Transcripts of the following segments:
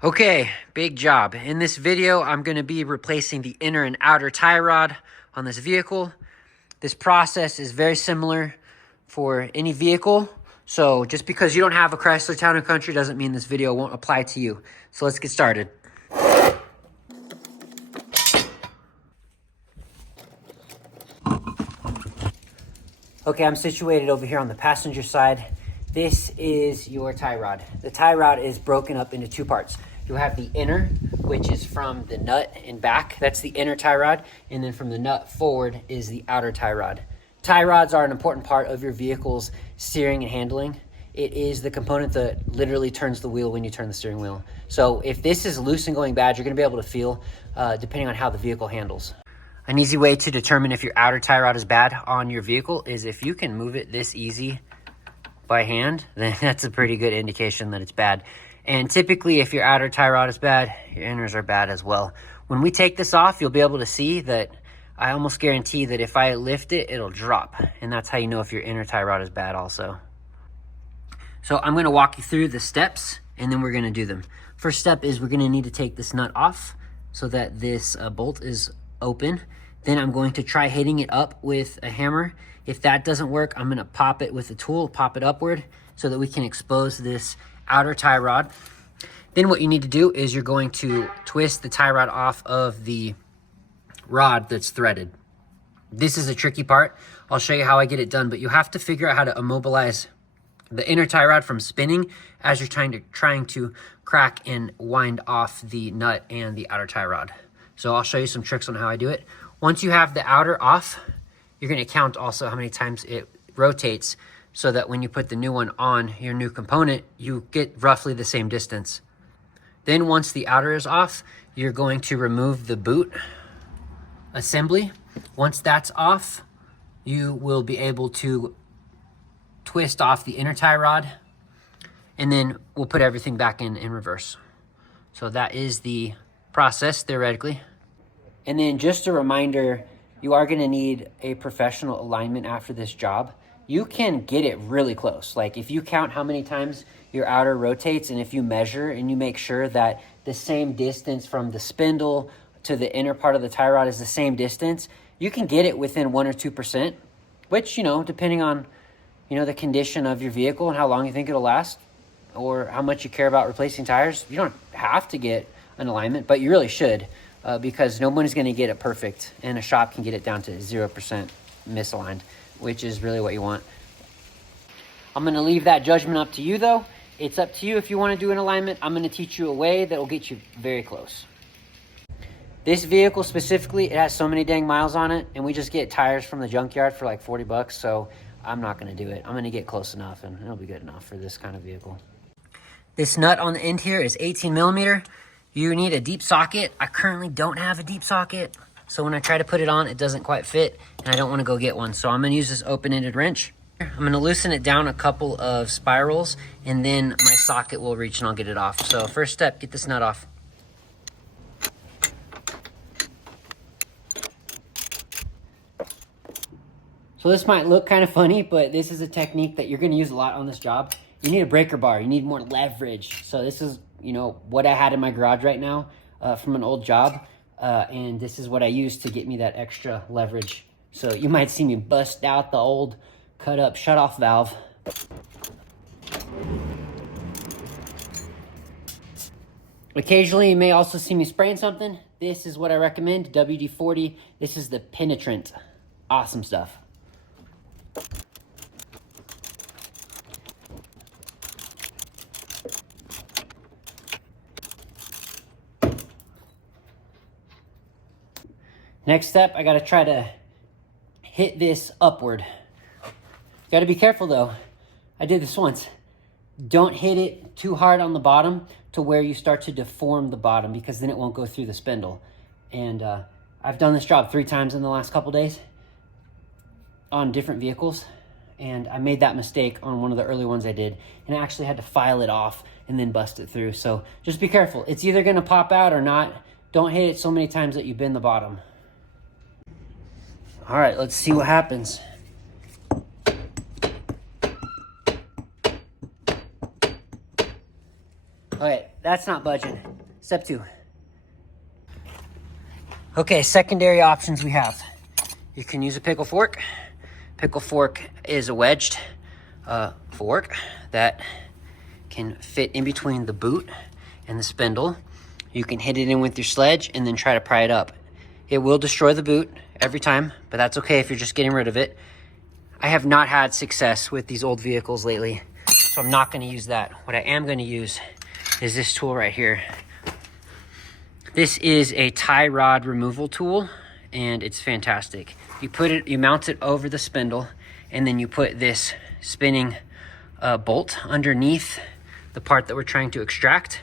Okay, big job. In this video, I'm going to be replacing the inner and outer tie rod on this vehicle. This process is very similar for any vehicle. So just because you don't have a Chrysler Town & Country doesn't mean this video won't apply to you. So let's get started. Okay, I'm situated over here on the passenger side. This is your tie rod. The tie rod is broken up into two parts. You have the inner, which is from the nut and back. That's the inner tie rod. And then from the nut forward is the outer tie rod. Tie rods are an important part of your vehicle's steering and handling. It is the component that literally turns the wheel when you turn the steering wheel. So if this is loose and going bad, you're gonna be able to feel depending on how the vehicle handles. An easy way to determine if your outer tie rod is bad on your vehicle is if you can move it this easy by hand, then that's a pretty good indication that it's bad. And typically, if your outer tie rod is bad, your inners are bad as well. When we take this off, you'll be able to see that I almost guarantee that if I lift it, it'll drop. And that's how you know if your inner tie rod is bad also. So I'm gonna walk you through the steps and then we're gonna do them. First step is we're gonna need to take this nut off so that this bolt is open. Then I'm going to try hitting it up with a hammer. If that doesn't work, I'm gonna pop it with a tool, pop it upward so that we can expose this outer tie rod. Then what you need to do is you're going to twist the tie rod off of the rod that's threaded. This is a tricky part. I'll show you how I get it done, but you have to figure out how to immobilize the inner tie rod from spinning as you're trying to crack and wind off the nut and the outer tie rod. So I'll show you some tricks on how I do it. Once you have the outer off, you're gonna count also how many times it rotates so that when you put the new one on your new component, you get roughly the same distance. Then once the outer is off, you're going to remove the boot assembly. Once that's off, you will be able to twist off the inner tie rod, and then we'll put everything back in reverse. So that is the process theoretically. And then just a reminder, you are gonna need a professional alignment after this job. You can get it really close. Like if you count how many times your outer rotates and if you measure and you make sure that the same distance from the spindle to the inner part of the tie rod is the same distance, you can get it within 1 or 2%, which, you know, depending on, you know, the condition of your vehicle and how long you think it'll last or how much you care about replacing tires, you don't have to get an alignment, but you really should because no one's gonna get it perfect and a shop can get it down to 0% misaligned, which is really what you want. I'm gonna leave that judgment up to you though. It's up to you if you wanna do an alignment. I'm gonna teach you a way that will get you very close. This vehicle specifically, it has so many dang miles on it and we just get tires from the junkyard for like 40 bucks. So I'm not gonna do it. I'm gonna get close enough and it'll be good enough for this kind of vehicle. This nut on the end here is 18 millimeter. You need a deep socket. I currently don't have a deep socket. So when I try to put it on, it doesn't quite fit and I don't wanna go get one. So I'm gonna use this open-ended wrench. I'm gonna loosen it down a couple of spirals and then my socket will reach and I'll get it off. So first step, get this nut off. So this might look kind of funny, but this is a technique that you're gonna use a lot on this job. You need a breaker bar, you need more leverage. So this is, you know, what I had in my garage right now from an old job. And this is what I use to get me that extra leverage. So you might see me bust out the old cut up shutoff valve. Occasionally you may also see me spraying something. This is what I recommend, WD-40. This is the penetrant. Awesome stuff. Next step, I gotta try to hit this upward. Gotta be careful though. I did this once. Don't hit it too hard on the bottom to where you start to deform the bottom because then it won't go through the spindle. And I've done this job 3 times in the last couple days on different vehicles. And I made that mistake on one of the early ones I did. And I actually had to file it off and then bust it through. So just be careful. It's either gonna pop out or not. Don't hit it so many times that you bend the bottom. All right, let's see what happens. Okay, that's not budging. Step 2. Okay, secondary options we have. You can use a pickle fork. Pickle fork is a wedged fork that can fit in between the boot and the spindle. You can hit it in with your sledge and then try to pry it up. It will destroy the boot every time, but that's okay if you're just getting rid of it. I have not had success with these old vehicles lately, so I'm not going to use that. What I am going to use is this tool right here. This is a tie rod removal tool, and it's fantastic. You mount it over the spindle, and then you put this spinning bolt underneath the part that we're trying to extract.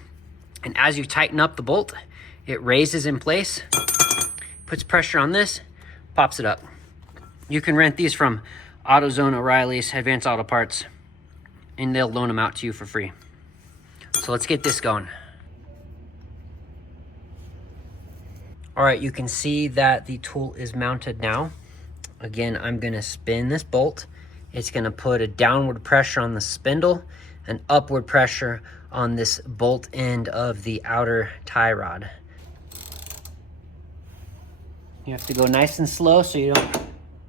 And as you tighten up the bolt, it raises in place, puts pressure on this, pops it up. You can rent these from AutoZone, O'Reilly's, Advanced Auto Parts, and they'll loan them out to you for free. So let's get this going. All right, you can see that the tool is mounted now. Again, I'm gonna spin this bolt. It's gonna put a downward pressure on the spindle and upward pressure on this bolt end of the outer tie rod. You have to go nice and slow so you don't,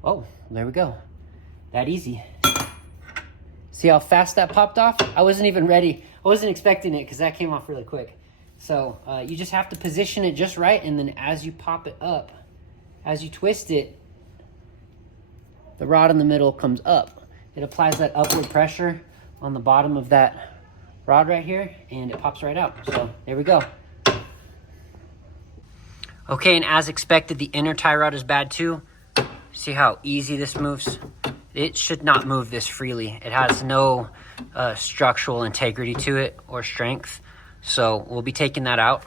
oh, there we go. That easy. See how fast that popped off? I wasn't even ready. I wasn't expecting it because that came off really quick. So you just have to position it just right, and then as you pop it up, as you twist it, the rod in the middle comes up. It applies that upward pressure on the bottom of that rod right here, and it pops right out. So there we go. Okay, and as expected, the inner tie rod is bad too. See how easy this moves? It should not move this freely. It has no structural integrity to it or strength. So we'll be taking that out.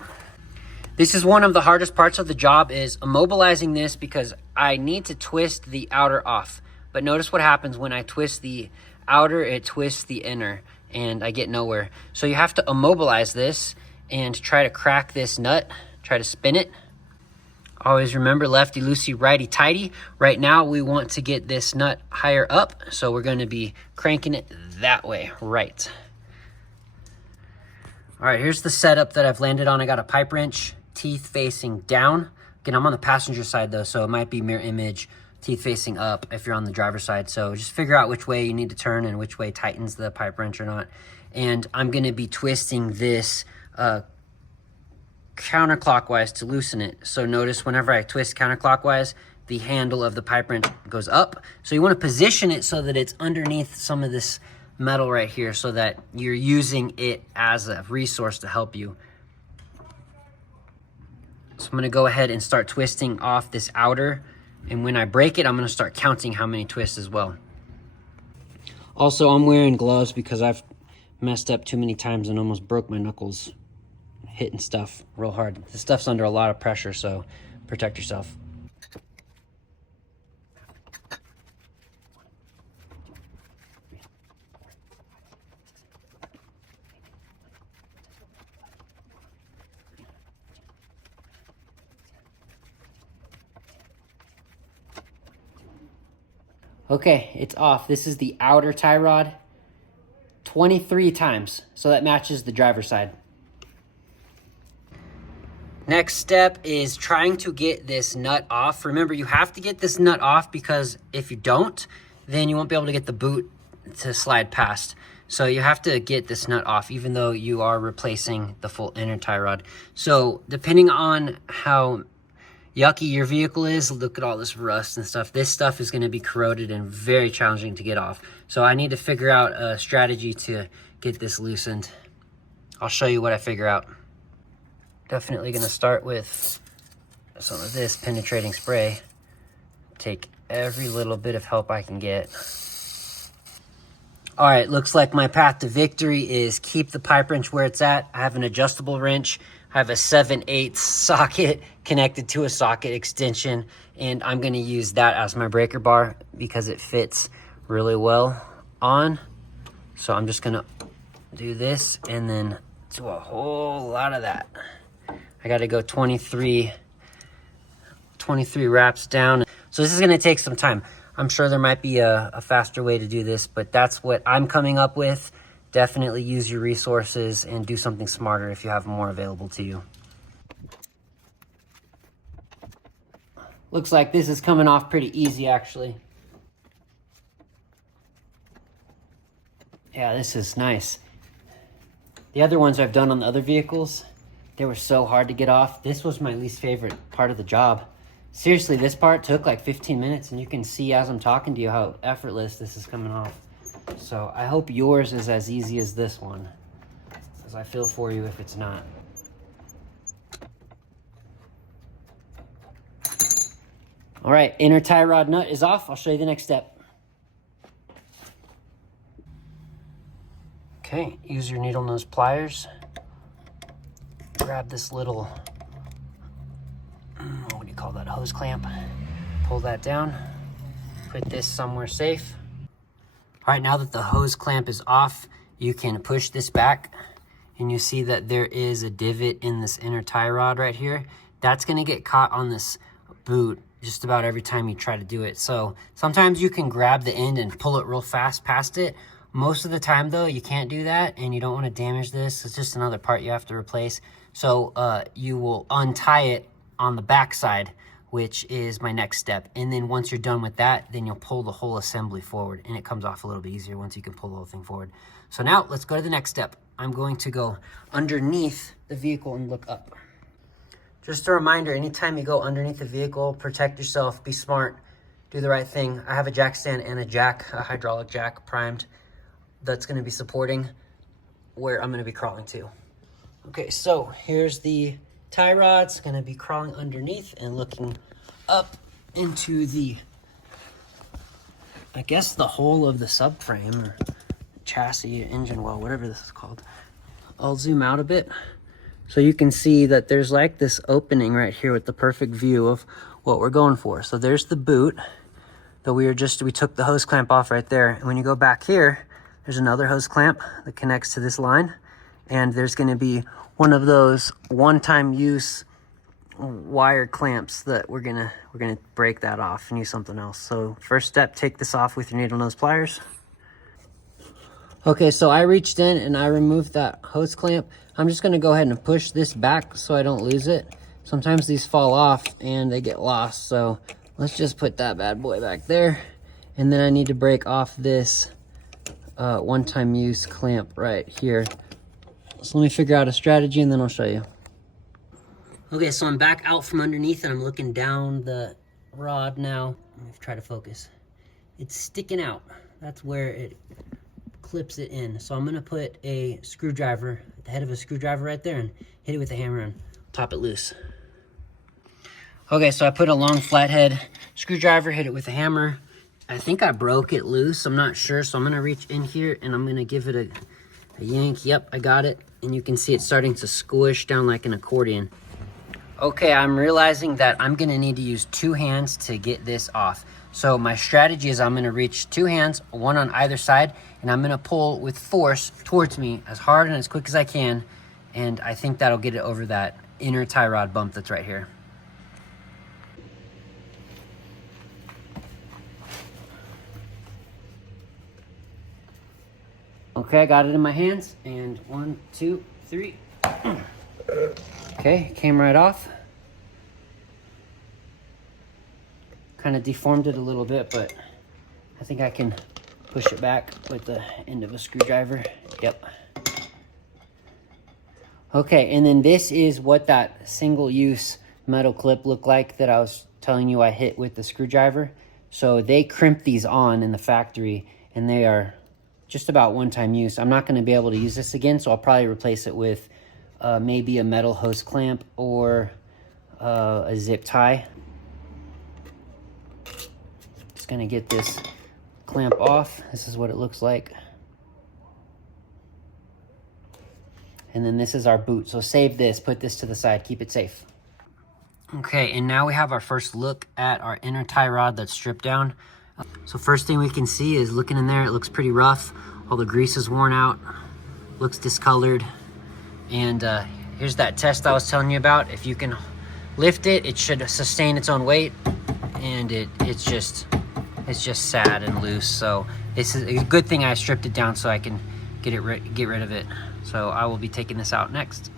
This is one of the hardest parts of the job, is immobilizing this, because I need to twist the outer off. But notice what happens when I twist the outer, it twists the inner, and I get nowhere. So you have to immobilize this and try to crack this nut, try to spin it. Always remember lefty loosey, righty tighty. Right now we want to get this nut higher up, so we're going to be cranking it that way, right. All right, here's the setup that I've landed on. I got a pipe wrench, teeth facing down. Again, I'm on the passenger side though, so it might be mirror image, teeth facing up if you're on the driver's side. So just figure out which way you need to turn and which way tightens the pipe wrench or not. And I'm gonna be twisting this counterclockwise to loosen it. So notice whenever I twist counterclockwise, the handle of the pipe wrench goes up. So you wanna position it so that it's underneath some of this metal right here, so that you're using it as a resource to help you. So I'm gonna go ahead and start twisting off this outer, and when I break it, I'm gonna start counting how many twists as well. Also, I'm wearing gloves because I've messed up too many times and almost broke my knuckles hitting stuff real hard. This stuff's under a lot of pressure, so protect yourself. Okay, it's off. This is the outer tie rod, 23 times. So that matches the driver's side. Next step is trying to get this nut off. Remember, you have to get this nut off, because if you don't, then you won't be able to get the boot to slide past. So you have to get this nut off, even though you are replacing the full inner tie rod. So depending on how yucky your vehicle is, look at all this rust and stuff. This stuff is going to be corroded and very challenging to get off. So I need to figure out a strategy to get this loosened. I'll show you what I figure out. Definitely going to start with some of this penetrating spray. Take every little bit of help I can get. All right, looks like my path to victory is keep the pipe wrench where it's at. I have an adjustable wrench. I have a 7/8 socket connected to a socket extension, and I'm going to use that as my breaker bar because it fits really well on. So I'm just going to do this and then do a whole lot of that. I got to go 23 wraps down. So this is going to take some time. I'm sure there might be a faster way to do this, but that's what I'm coming up with. definitely use your resources and do something smarter if you have more available to you. Looks like this is coming off pretty easy, actually. Yeah, this is nice. The other ones I've done on the other vehicles, they were so hard to get off. This was my least favorite part of the job. Seriously, this part took like 15 minutes, and you can see as I'm talking to you how effortless this is coming off. So I hope yours is as easy as this one, because I feel for you if it's not. All right, inner tie rod nut is off. I'll show you the next step. Okay, use your needle nose pliers. Grab this little, what do you call that, hose clamp. Pull that down, put this somewhere safe. All right, now that the hose clamp is off, you can push this back, and you see that there is a divot in this inner tie rod right here. That's gonna get caught on this boot just about every time you try to do it. So sometimes you can grab the end and pull it real fast past it. Most of the time though, you can't do that, and you don't want to damage this. It's just another part you have to replace. So you will untie it on the back side, which is my next step. And then once you're done with that, then you'll pull the whole assembly forward, and it comes off a little bit easier once you can pull the whole thing forward. So now let's go to the next step. I'm going to go underneath the vehicle and look up. Just a reminder, anytime you go underneath the vehicle, protect yourself, be smart, do the right thing. I have a jack stand and a hydraulic jack primed that's gonna be supporting where I'm gonna be crawling to. Okay, so here's the tie rod. It's gonna be crawling underneath and looking up into the, I guess, the hole of the subframe or chassis, engine well, whatever this is called. I'll zoom out a bit so you can see that there's like this opening right here with the perfect view of what we're going for. So there's the boot that we took the hose clamp off right there. And when you go back here, there's another hose clamp that connects to this line. And there's gonna be one of those one-time use wire clamps that we're gonna break that off and use something else. So first step, take this off with your needle nose pliers. Okay, so I reached in and I removed that hose clamp. I'm just gonna go ahead and push this back so I don't lose it. Sometimes these fall off and they get lost, so let's just put that bad boy back there. And then I need to break off this one-time use clamp right here. So let me figure out a strategy and then I'll show you. Okay, so I'm back out from underneath and I'm looking down the rod now. Let me try to focus. It's sticking out. That's where it clips it in. So I'm gonna put a screwdriver, the head of a screwdriver right there, and hit it with a hammer and pop it loose. Okay, so I put a long flathead screwdriver, hit it with a hammer. I think I broke it loose, I'm not sure. So I'm gonna reach in here and I'm gonna give it a yank. Yep, I got it. And you can see it starting to squish down like an accordion. Okay, I'm realizing that I'm gonna need to use two hands to get this off. So my strategy is I'm gonna reach two hands, one on either side, and I'm gonna pull with force towards me as hard and as quick as I can. And I think that'll get it over that inner tie rod bump that's right here. Okay, I got it in my hands, and 1, 2, 3. Okay, came right off. Kind of deformed it a little bit, but I think I can push it back with the end of a screwdriver. Yep. Okay, and then this is what that single-use metal clip looked like that I was telling you I hit with the screwdriver. So they crimp these on in the factory, and they are just about one-time use. I'm not going to be able to use this again, so I'll probably replace it with maybe a metal hose clamp or a zip tie. Just going to get this clamp off. This is what it looks like. And then this is our boot. So save this, put this to the side, keep it safe. Okay, and now we have our first look at our inner tie rod that's stripped down. So first thing we can see is looking in there, it looks pretty rough. All the grease is worn out, looks discolored. And here's that test I was telling you about. If you can lift it, it should sustain its own weight. And it's just sad and loose. So this is a good thing I stripped it down so I can get rid of it. So I will be taking this out next.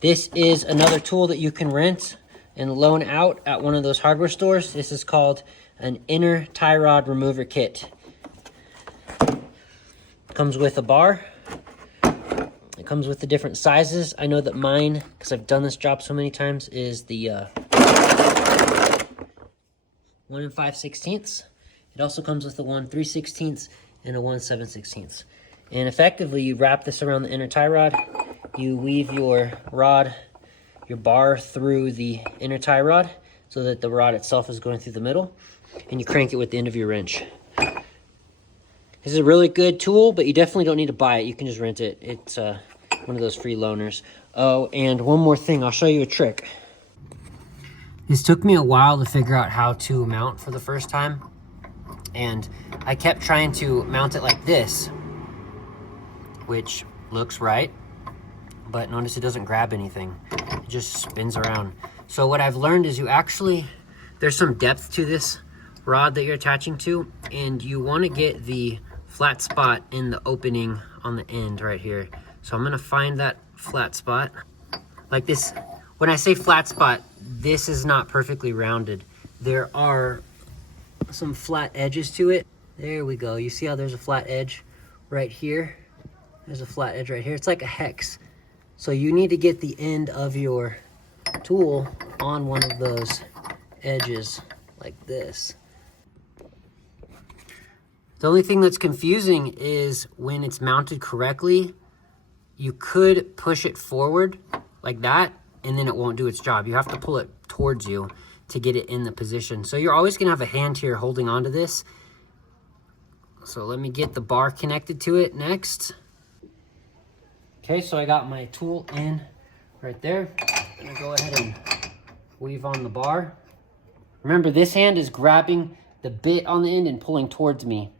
This is another tool that you can rent and loan out at one of those hardware stores. This is called an inner tie rod remover kit. Comes with a bar. It comes with the different sizes. I know that mine, because I've done this job so many times, is the 1 5/16. It also comes with the 1 3/16 and a 1 7/16. And effectively, you wrap this around the inner tie rod. You weave your rod, your bar through the inner tie rod so that the rod itself is going through the middle, and you crank it with the end of your wrench. This is a really good tool, but you definitely don't need to buy it. You can just rent it. It's one of those free loaners. Oh, and one more thing. I'll show you a trick. This took me a while to figure out how to mount for the first time. And I kept trying to mount it like this, which looks right. But notice it doesn't grab anything. It just spins around. So what I've learned is there's some depth to this rod that you're attaching to, and you want to get the flat spot in the opening on the end right here. So I'm gonna find that flat spot like this. When I say flat spot, this is not perfectly rounded. There are some flat edges to it. There we go. You see how there's a flat edge right here? There's a flat edge right here. It's like a hex. So you need to get the end of your tool on one of those edges like this. The only thing that's confusing is when it's mounted correctly, you could push it forward like that and then it won't do its job. You have to pull it towards you to get it in the position. So you're always gonna have a hand here holding onto this. So let me get the bar connected to it next. Okay, so I got my tool in right there. I'm gonna go ahead and weave on the bar. Remember, this hand is grabbing the bit on the end and pulling towards me.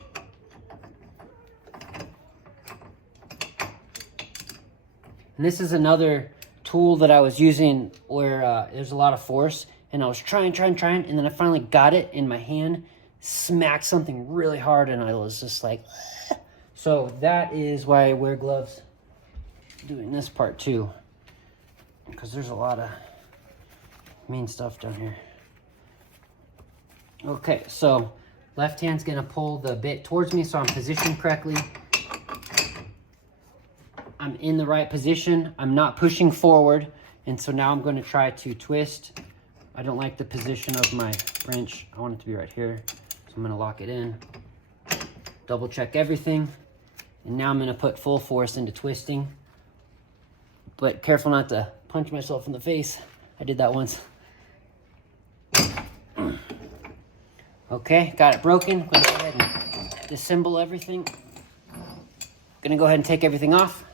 And this is another tool that I was using where there's a lot of force, and I was trying, and then I finally got it in my hand, smacked something really hard, and I was just like, so that is why I wear gloves doing this part too, because there's a lot of mean stuff down here. Okay, so left hand's gonna pull the bit towards me so I'm positioned correctly. I'm in the right position. I'm not pushing forward, and so now I'm going to try to twist. I don't like the position of my wrench. I want it to be right here, so I'm going to lock it in. Double check everything, and now I'm going to put full force into twisting. But careful not to punch myself in the face. I did that once. Okay, got it broken. Go ahead and disassemble everything. Gonna go ahead and take everything off.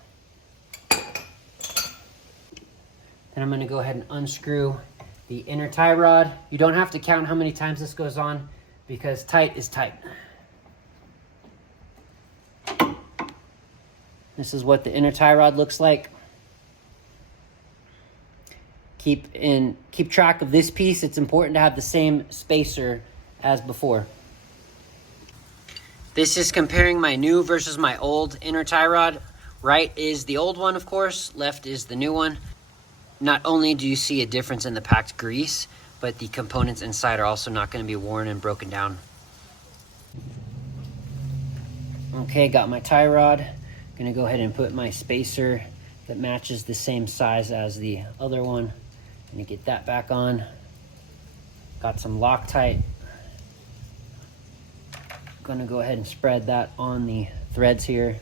Then I'm gonna go ahead and unscrew the inner tie rod. You don't have to count how many times this goes on because tight is tight. This is what the inner tie rod looks like. Keep track of this piece. It's important to have the same spacer as before. This is comparing my new versus my old inner tie rod. Right is the old one, of course. Left is the new one. Not only do you see a difference in the packed grease, but the components inside are also not going to be worn and broken down. Okay, got my tie rod. Gonna go ahead and put my spacer that matches the same size as the other one. Gonna get that back on. Got some Loctite. Gonna go ahead and spread that on the threads here.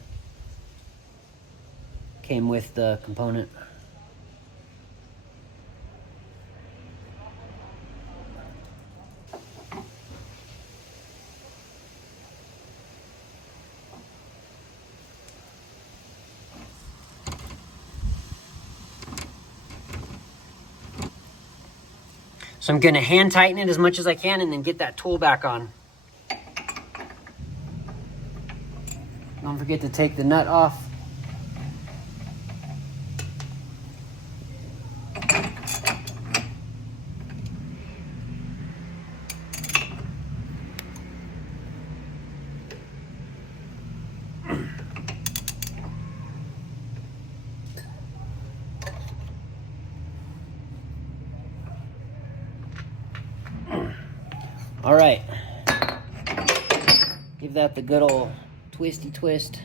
Came with the component. So I'm gonna hand tighten it as much as I can and then get that tool back on. Don't forget to take the nut off. All right. Give that the good old twisty twist.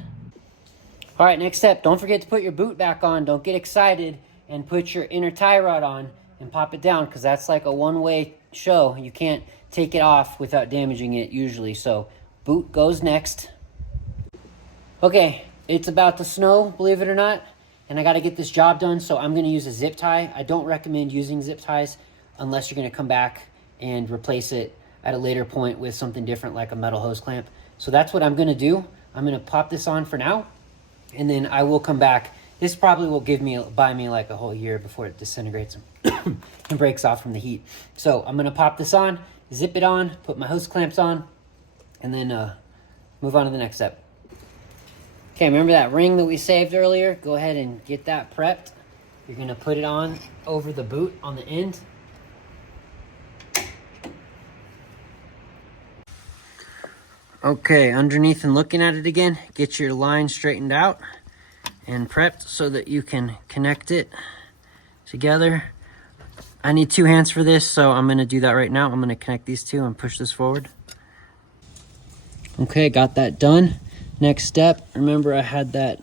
All right, next step, don't forget to put your boot back on. Don't get excited and put your inner tie rod on and pop it down, because that's like a one-way show. You can't take it off without damaging it usually. So boot goes next. Okay, it's about to snow, believe it or not, and I got to get this job done, so I'm going to use a zip tie. I don't recommend using zip ties unless you're going to come back and replace it at a later point with something different like a metal hose clamp. So that's what I'm going to do. I'm going to pop this on for now, and then I will come back. This probably will buy me like a whole year before it disintegrates and breaks off from the heat. So I'm going to pop this on, zip it on, put my hose clamps on, and then move on to the next step. Okay, remember that ring that we saved earlier? Go ahead and get that prepped. You're going to put it on over the boot on the end. Okay, underneath and looking at it again, get your line straightened out and prepped so that you can connect it together. I need 2 hands for this, so I'm going to do that right now. I'm going to connect these two and push this forward. Okay, got that done. Next step, remember I had that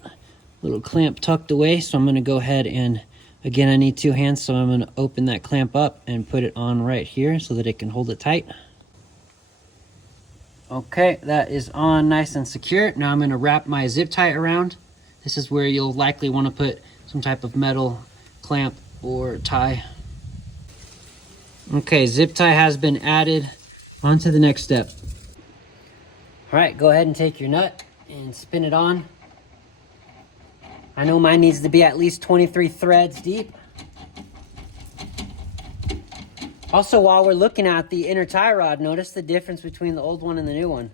little clamp tucked away, so I'm going to go ahead and, again, I need 2 hands, so I'm going to open that clamp up and put it on right here so that it can hold it tight. Okay, that is on nice and secure. Now I'm going to wrap my zip tie around. This is where you'll likely want to put some type of metal clamp or tie. Okay, zip tie has been added. On to the next step. All right, go ahead and take your nut and spin it on. I know mine needs to be at least 23 threads deep. Also, while we're looking at the inner tie rod, notice the difference between the old one and the new one.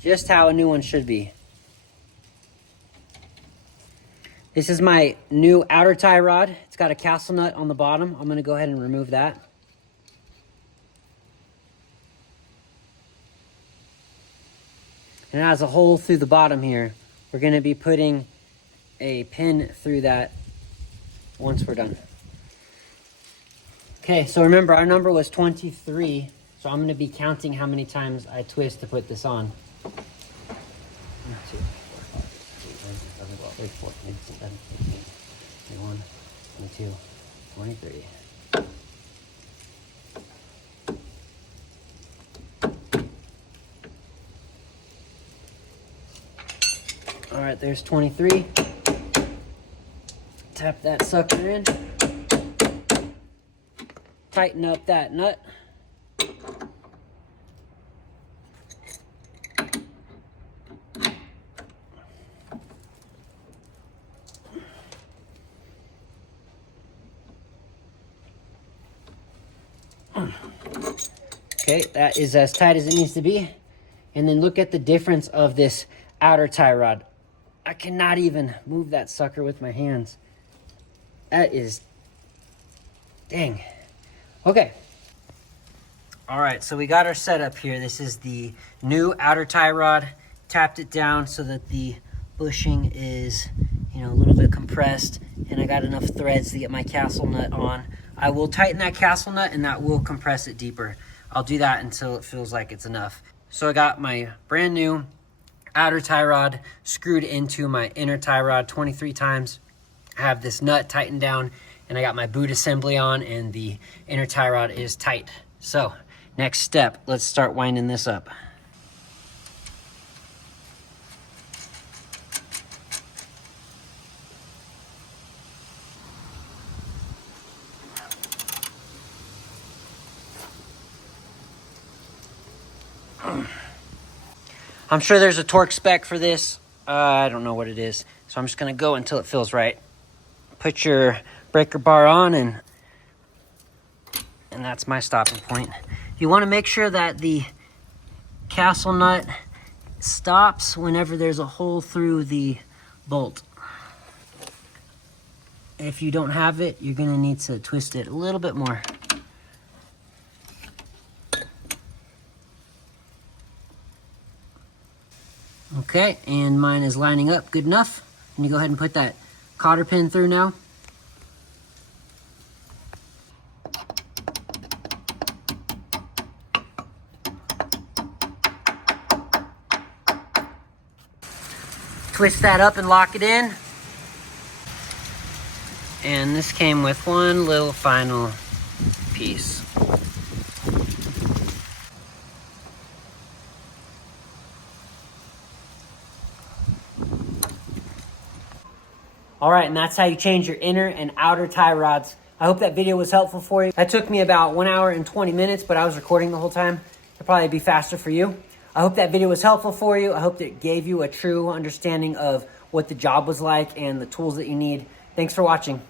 Just how a new one should be. This is my new outer tie rod. It's got a castle nut on the bottom. I'm going to go ahead and remove that. And it has a hole through the bottom here. We're going to be putting a pin through that once we're done. Okay, so remember our number was 23, so I'm going to be counting how many times I twist to put this on. 1, 2, 3, 4, 5, 6, 7, 8, 9, 10, 11, 12, 13, 14, 15, 16, 21, 22, 23. All right, there's 23. Tap that sucker in. Tighten up that nut. Okay, that is as tight as it needs to be. And then look at the difference of this outer tie rod. I cannot even move that sucker with my hands. That is, dang. Okay. All right, so we got our setup here. This is the new outer tie rod. Tapped it down so that the bushing is, a little bit compressed, and I got enough threads to get my castle nut on. I will tighten that castle nut, and that will compress it deeper. I'll do that until it feels like it's enough. So I got my brand new outer tie rod screwed into my inner tie rod 23 times. I have this nut tightened down, and I got my boot assembly on, and the inner tie rod is tight. So next step, let's start winding this up. I'm sure there's a torque spec for this. I don't know what it is. So I'm just gonna go until it feels right. Put your breaker bar on, and that's my stopping point. You wanna make sure that the castle nut stops whenever there's a hole through the bolt. If you don't have it, you're gonna need to twist it a little bit more. Okay, and mine is lining up good enough. And you go ahead and put that cotter pin through now. twist that up and lock it in. And this came with one little final piece. All right, and that's how you change your inner and outer tie rods. I hope that video was helpful for you. That took me about 1 hour and 20 minutes, but I was recording the whole time. It'll probably be faster for you. I hope that video was helpful for you. I hope that it gave you a true understanding of what the job was like and the tools that you need. Thanks for watching.